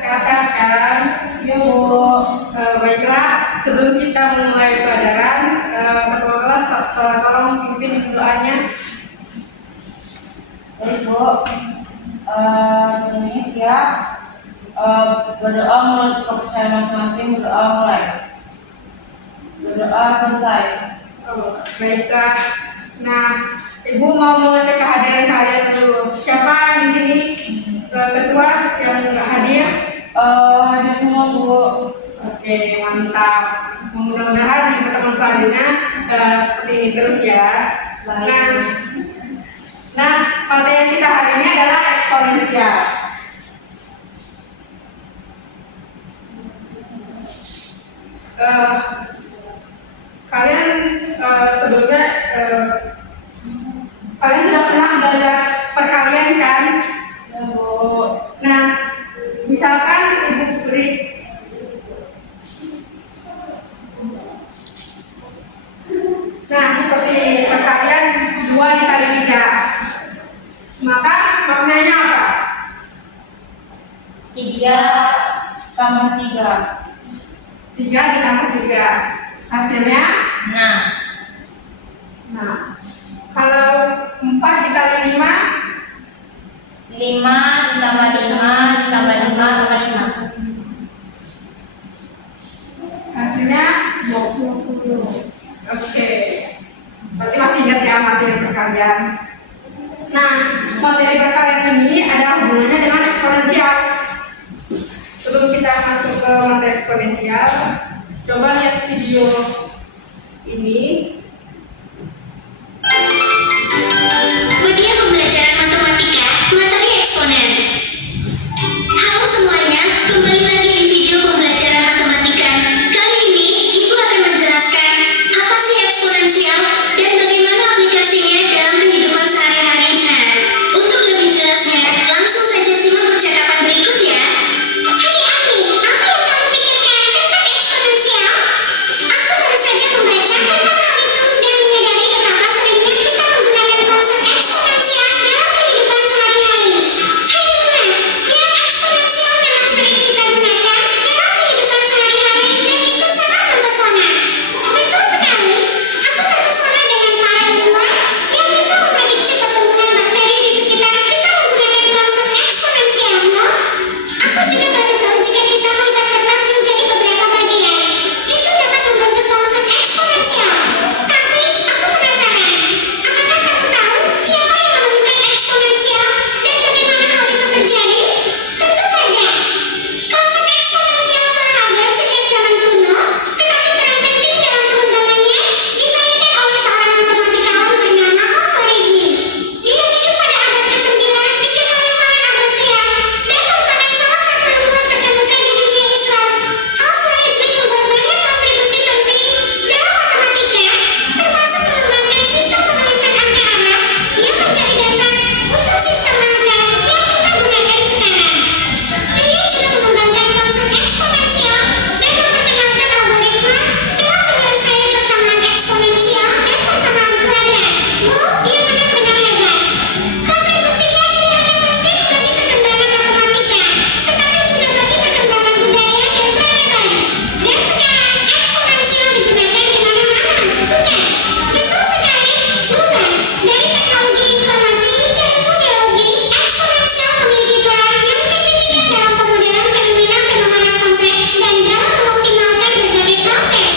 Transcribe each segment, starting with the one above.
katakan, ya Bu. Baiklah, sebelum kita memulai pelajaran, ketua kelas tolong pimpin doanya. Baik Bu, sebelumnya siap. Berdoa menurut kepercayaan masing-masing. Berdoa mulai. Berdoa selesai. Baiklah. Nah, Ibu mau mengecek kehadiran kalian dulu. Siapa yang ini? Ketua yang hadir? Hadir semua Bu. Oke, mantap. Mudah-mudahan di pertemuan selanjutnya seperti ini terus ya. Nah, materi yang kita hari ini adalah eksponensial. Kalian sebelumnya kalian sudah pernah belajar perkalian kan? Nah, misalkan Ibu beri seperti perkalian 2 dikali 3, maka maknanya apa? 3 tambah 3. 3 ditambah 3, hasilnya 6. Nah, kalau 4 dikali 5, 5 ditambah 5 ditambah 5 tambah 5. hasilnya 20. Oke. Berarti masih ingat ya materi perkalian. Nah, materi perkalian ini ada hubungannya dengan eksponensial. Sebelum kita masuk ke materi eksponensial, coba lihat video ini. Media pembelajaran matematika, materi eksponen. Halo semuanya, kembali lagi di video pembelajaran matematika. Kali ini, Ibu akan menjelaskan apa sih eksponensial dan bagaimana aplikasinya dalam kehidupan sehari-hari. Nah, untuk lebih jelasnya, langsung saja simak percakapan berikut ya. Hai Ami, apa yang kamu pikirkan tentang eksponensial? Aku baru saja membaca tentang hal itu dan menyadari betapa seringnya kita menggunakan konsep eksponensial dalam kehidupan sehari-hari. Hai Luna, ya eksponensial memang sering kita gunakan dalam kehidupan sehari-hari dan itu sangat mempesona. Betul sekali, aku terpesona dengan para ilmuwan yang bisa memprediksi pertumbuhan bakteri di sekitar kita menggunakan konsep eksponensial. Loh, aku juga baru tahu jika kita melipat kertas menjadi beberapa bagian, itu dapat membentuk konsep eksponensial. Tapi aku penasaran, apakah kamu tahu siapa yang menemukan eksponensial dan bagaimana hal itu terjadi? Tentu saja, konsep eksponensial telah ada sejak zaman kuno, tetapi peran penting dalam pengembangannya dimainkan oleh seorang matematikawan bernama Al-Khwarizmi. Dia hidup pada abad ke-9 di Kekaisaran Abbasiyah dan merupakan salah satu ilmuwan terkemuka di dunia Islam. Al-Khwarizmi membuat banyak kontribusi penting dalam matematika, termasuk mengembangkan sistem penulisan angka Arab yang menjadi dasar untuk sistem angka yang kita gunakan sekarang. Dia juga mengembangkan konsep eksponensial dan memperkenalkan algoritma dalam penyelesaian persamaan eksponensial dan persamaan kuadrat. Bu, dia benar-benar hebat. Kontribusinya tidak hanya penting bagi perkembangan matematika, tetapi juga bagi perkembangan budaya dan peradaban. Dan sekarang eksponensial digunakan di mana-mana, bukan? Betul sekali, bukan? Dari teknologi informasi hingga ilmu biologi, eksponensial memiliki peran yang signifikan dalam pemodelan fenomena-fenomena kompleks dan dalam mengoptimalkan berbagai proses.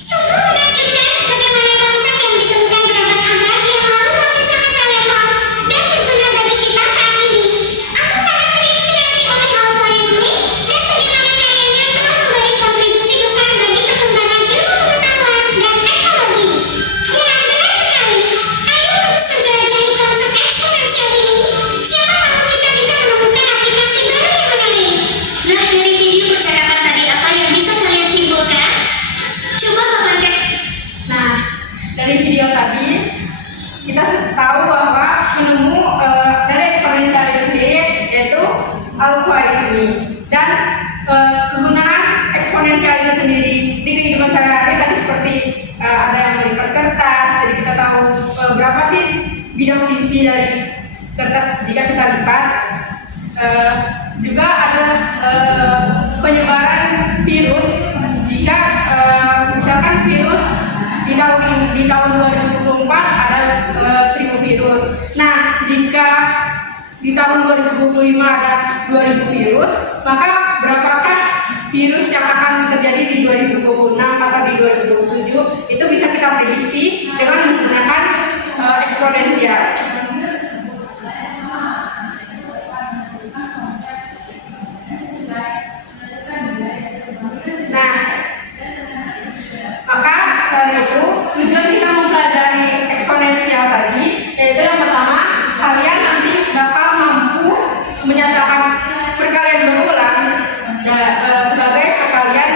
Sungguh menakjubkan bagaimana konsep yang ditemukan kerabat abad yang lalu masih sangat relevan dan berguna bagi kita saat ini. Aku sangat terinspirasi oleh Al-Khwarizmi dan bagaimana karyanya telah memberi kontribusi besar bagi perkembangan ilmu pengetahuan dan teknologi. Ya, benar sekali. Ayo terus menjelajahi konsep eksponensial ini. Siapa tahu kita bisa menemukan aplikasi baru yang menarik. Nah, dari video percakapan tadi apa yang bisa kalian simpulkan? Coba paparkan. Nah, dari video tadi kita sudah tahu bahwa penemu dari eksponensial itu sendiri yaitu Al-Khwarizmi, dan kegunaan eksponensial itu sendiri di kehidupan sehari-hari tadi seperti ada yang melipat kertas, jadi kita tahu berapa sih bidang sisi dari kertas jika kita lipat. Juga ada di tahun 2024 ada 1000 virus. Nah, jika di tahun 2025 ada 2000 virus, maka berapakah virus yang akan terjadi di 2026 atau di 2027? Itu bisa kita prediksi dengan menggunakan eksponensial. Nah, maka dari itu tujuan kita mempelajari eksponensial tadi, yaitu yang pertama, kalian nanti bakal mampu menyatakan perkalian berulang sebagai perkalian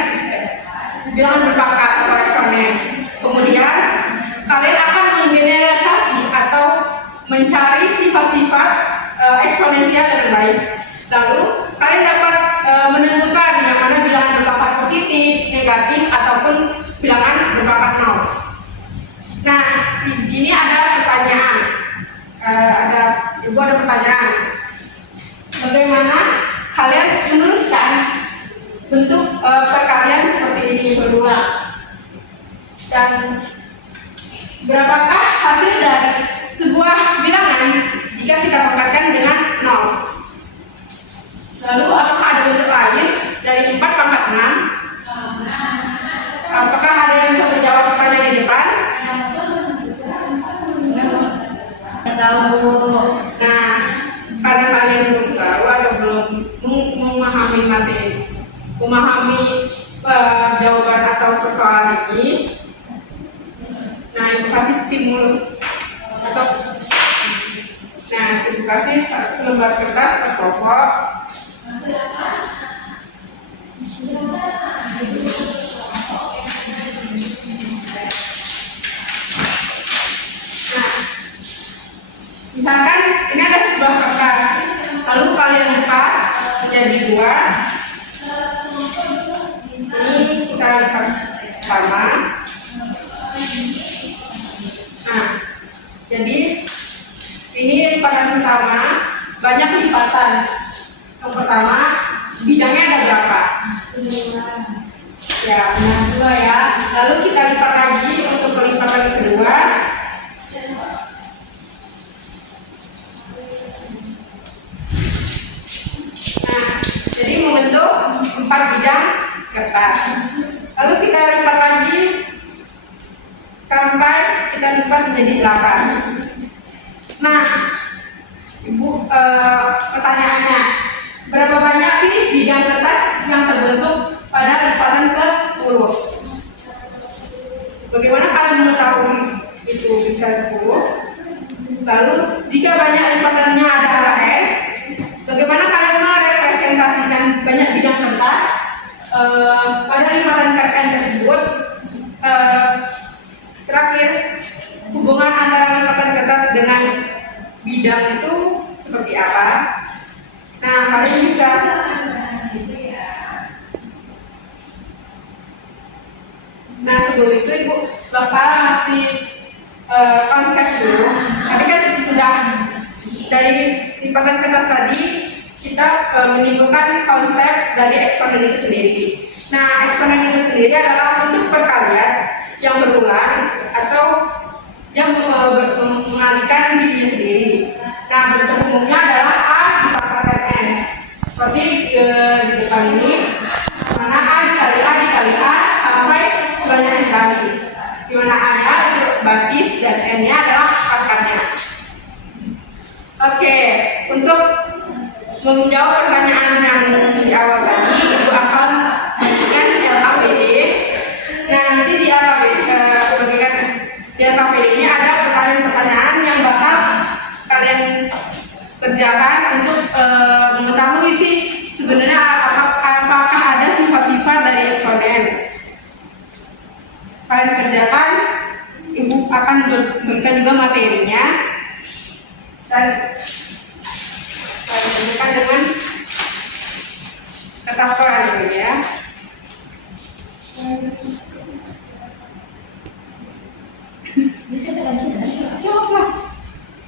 bilangan berpangkat atau eksponen. Kemudian kalian akan menggeneralisasi atau mencari sifat-sifat eksponensial dengan baik. Lalu kalian dapat menentukan yang mana bilangan berpangkat positif, negatif, ataupun bilangan berpangkat 0. Nah, di sini ada pertanyaan. Ibu ada pertanyaan. Bagaimana kalian menuliskan bentuk perkalian seperti ini berulang? Dan berapakah hasil dari sebuah bilangan jika kita pangkatkan dengan 0? Lalu apakah ada bentuk lain dari 4 pangkat 6? Apakah ada yang bisa menjawab pertanyaan di depan? Tahu. Nah, karena kalian belum tahu atau belum memahami materi, memahami jawaban atau persoalan ini, nah ibu kasih stimulus atau ibu kasih selembar kertas terpokok. Misalkan ini ada sebuah kertas, lalu kalian lipat menjadi 2. Ini kita lipat pertama. Nah, jadi ini lipatan pertama, banyak lipatan. Yang pertama, bidangnya ada berapa? Ya, benar 2 ya. Lalu kita lipat lagi untuk pelipatan kedua. Jadi membentuk 4 bidang kertas. Lalu kita lipat lagi sampai kita lipat menjadi 8. Nah, ibu, pertanyaannya, berapa banyak sih bidang kertas yang terbentuk pada lipatan ke-10? Bagaimana kalian mengetahui itu bisa 10? Lalu jika banyak lipatannya ada n, bagaimana kalian merepresentasikan banyak bidang kertas pada lipatan n tersebut? Terakhir, hubungan antara lipatan kertas dengan bidang itu seperti apa? Nah, kalian bisa sebelum itu ibu bakal ngasih konsep dulu. Tapi kan sudah dari lipatan kertas tadi kita menimbulkan konsep dari eksponen itu sendiri. Nah, eksponen itu sendiri adalah bentuk perkalian yang berulang atau yang mengalihkan dirinya sendiri. Nah, bentuk umumnya adalah A dipangkatkan N. Seperti di depan ini, mana A dikali A sampai sebanyak N kali. Di mana A-nya itu basis dan N-nya adalah pangkatnya. Oke, untuk menjawab pertanyaan yang di awal tadi, ibu akan bagikan LKPD. Nah, nanti di LKPD ini ada pertanyaan-pertanyaan yang bakal kalian kerjakan untuk mengetahui sih sebenarnya apakah ada sifat-sifat dari eksponen. Kalian kerjakan, ibu akan bagikan juga materinya dan kerjakan dengan kertas koran ini ya.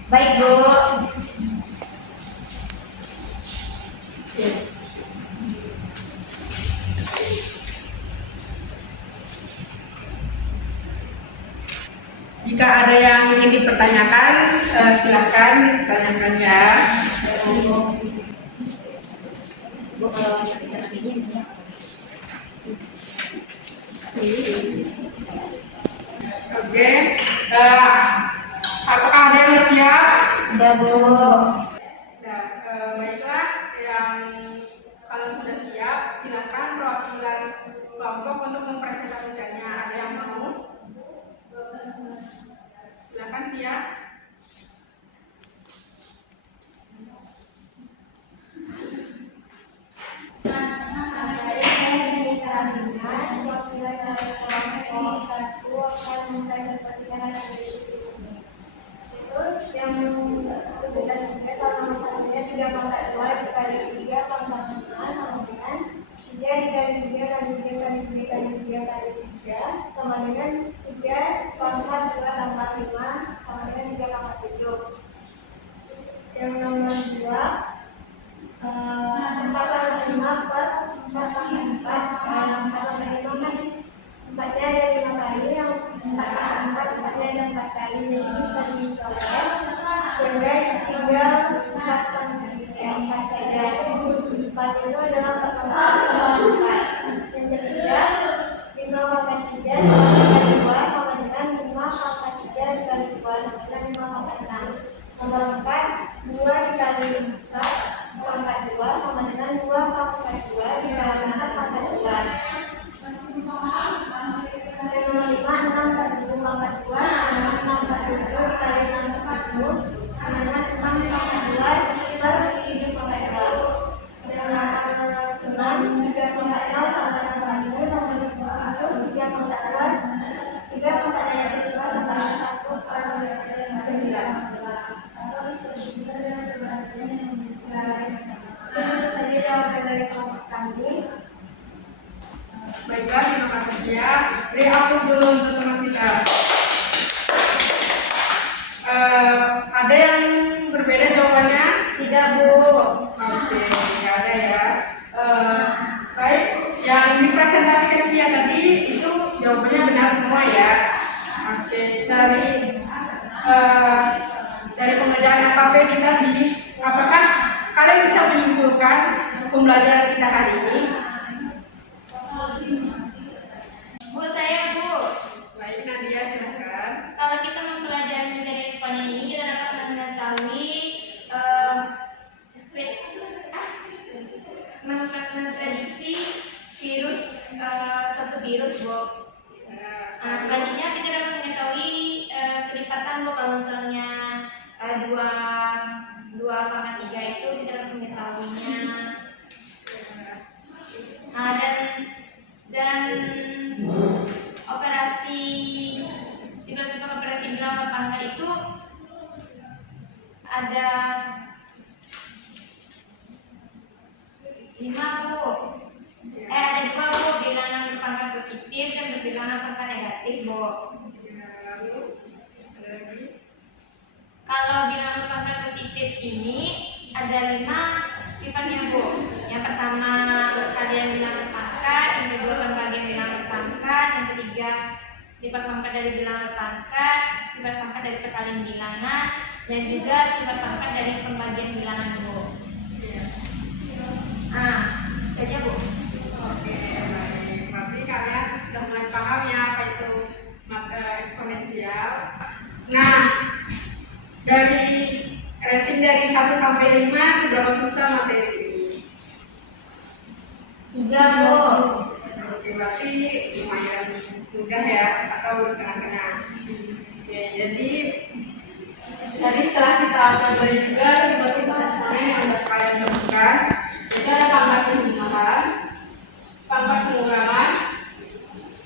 Baik, Bu. Jika ada yang ingin dipertanyakan, silahkan ditanyakan ya. Oke, apakah ada yang siap? Udah, Bu. Nah, baiklah, yang kalau sudah siap, silakan perwakilan kelompok untuk mempresentasikannya. Ada yang mau? Silakan siap. Yang tugas sama satunya 3 pangkat 2 dikali 3 pangkat 5 sama dengan 3 dikali 3 kali 3 kali 3 kali 3 kali 3 sama dengan 3 pangkat 2 tambah 5 sama dengan 3 pangkat 7. Yang nomor 2 4 pangkat 5 per 4 pangkat 4 4 pangkat 5 kan 4-nya ada 5 kali, yang 4 pangkat 4 4-nya ada 4 kali, jadi bisa dicoret sehingga tinggal 4 pangkat 4 saja. 4 itu adalah 4 pangkat 4. Yang ketiga 5 pangkat 3 dikali 2 sama dengan 5 pangkat 3 dikali 2 sama dengan 5 pangkat 6. Nomor 4 2 dikali 4 pangkat 2 sama dengan 2 pangkat 2 dikali 4 pangkat 2. Yang nomor 5 6 per 7 pangkat 2 sama dengan 6 per 7 dikali 6 per 7 sama dengan 6 pangkat 2 per 7 pangkat 2. Yang nomor 6 3 pangkat 0 sama dengan 1 sama dengan 7 3 pangkat 2 3 pangkat negatif 2 sama dengan 1 per 9. Itu saja jawaban dari kelompok kami. Baiklah, terima kasih ya. Beri aplaus dulu untuk teman kita. Ada yang berbeda jawabannya? Tidak, Bu. Oke, nggak ada ya. Baik, yang dipresentasikan Tia tadi itu jawabannya benar semua ya. Oke, dari pengerjaan AKP kita di, apakah kalian bisa menyimpulkan pembelajaran kita hari ini? Bu, saya, Bu. Baik, Nadia, silakan. Kalau kita mempelajari dari eksponen ini, kita dapat mengetahui memprediksi virus, suatu virus, Bu. Nah, selanjutnya kita dapat mengetahui kelipatan, Bu. Kalau misalnya dua pangkat 3 itu kita dapat mengetahuinya. Nah, dan operasi sifat-sifat operasi bilangan pangkat itu ada 5, Bu. Ada 2, Bu, bilangan berpangkat positif dan berbilangan pangkat negatif, Bu. Lalu, ada lagi? Kalau bilangan berpangkat positif ini ada 5 sifatnya, Bu. Yang pertama perkalian bilangan pangkat, yang kedua pembagian bilangan pangkat, yang ketiga sifat pangkat dari bilangan pangkat, sifat pangkat dari perkalian bilangan, dan juga sifat pangkat dari pembagian bilangan, Bu. Nah, itu aja, Bu. Oke, baik. Berarti kalian sudah mulai paham ya apa itu eksponensial. Nah, dari rating dari 1 sampai 5, seberapa susah materi ini? 3, Bu. Oke, berarti lumayan mudah ya, atau di tengah-tengah. Oke, jadi tadi setelah kita pelajari juga tipe-tipe eksponen yang dapat kalian temukan. Jadi ada pangkat penjumlahan, pangkat pengurangan,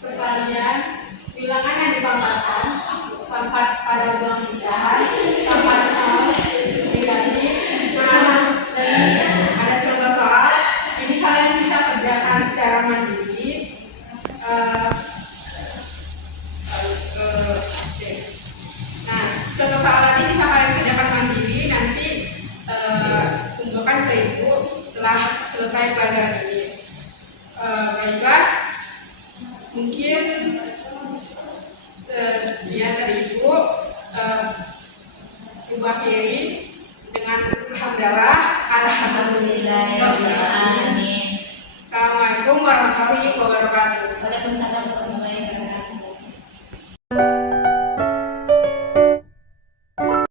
perkalian, bilangan yang dipangkatkan, pangkat pada ruang pecahan, pangkat nol, negatif. Nah, dan ini ada contoh soal. Ini kalian bisa kerjakan secara mandiri. Oke. Nah, contoh soal tadi bisa kalian kerjakan mandiri. Nanti kumpulkan ke ibu setelah selesai pelajaran ini. Baiklah, mungkin Sekian dari Ibu. Ibu akhiri dengan alhamdulillah. Alhamdulillah. Amin. Assalamualaikum warahmatullahi wabarakatuh. Waalaikumsalam warahmatullahi wabarakatuh.